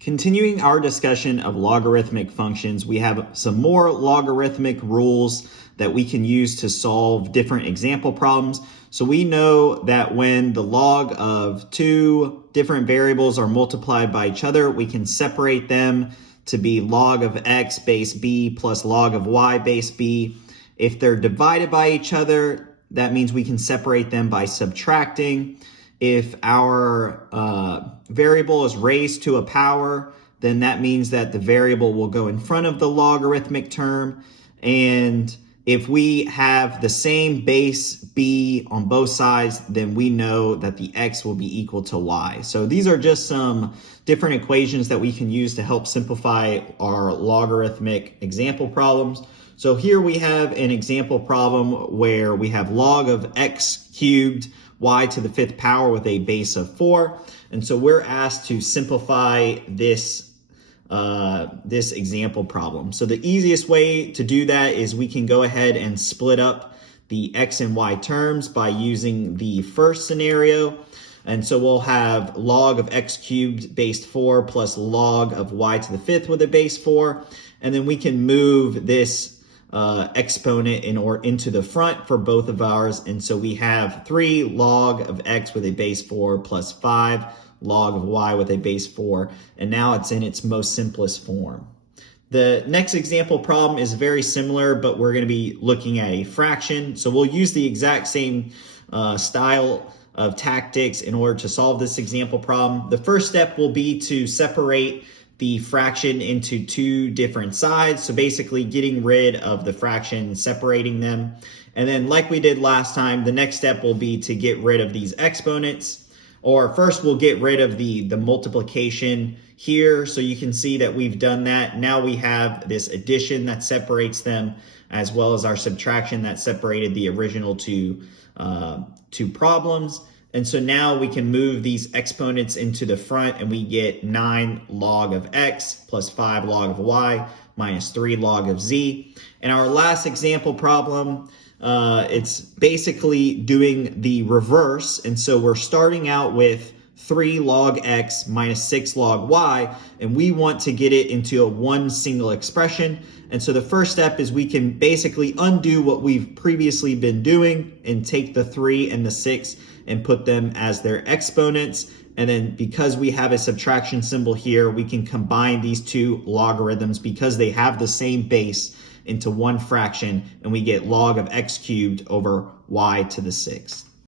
Continuing our discussion of logarithmic functions, we have some more logarithmic rules that we can use to solve different example problems. So we know that when the log of two different variables are multiplied by each other, we can separate them to be log of x base b plus log of y base b. If they're divided by each other, that means we can separate them by subtracting. If our variable is raised to a power, then that means that the variable will go in front of the logarithmic term. And if we have the same base b on both sides, then we know that the x will be equal to y. So these are just some different equations that we can use to help simplify our logarithmic example problems. So here we have an example problem where we have log of x cubed y to the fifth power with a base of 4. And so we're asked to simplify this example problem. So the easiest way to do that is we can go ahead and split up the x and y terms by using the first scenario. And so we'll have log of x cubed base 4 plus log of y to the fifth with a base 4. And then we can move this exponent into the front for both of ours. And so we have 3 log of x with a base 4 plus 5 log of y with a base 4. And now it's in its most simplest form. The next example problem is very similar, but we're going to be looking at a fraction. So we'll use the exact same style of tactics in order to solve this example problem. The first step will be to separate the fraction into two different sides. So basically getting rid of the fraction, separating them. And then like we did last time, the next step will be to get rid of these exponents. Or first we'll get rid of the multiplication here. So you can see that we've done that. Now we have this addition that separates them, as well as our subtraction that separated the original two problems. And so now we can move these exponents into the front and we get 9 log of x plus 5 log of y minus 3 log of z. And our last example problem, it's basically doing the reverse. And so we're starting out with 3 log x minus 6 log y, and we want to get it into one single expression. And so the first step is we can basically undo what we've previously been doing and take the 3 and the 6 and put them as their exponents. And then because we have a subtraction symbol here, we can combine these two logarithms because they have the same base into one fraction, and we get log of x cubed over y to the 6th.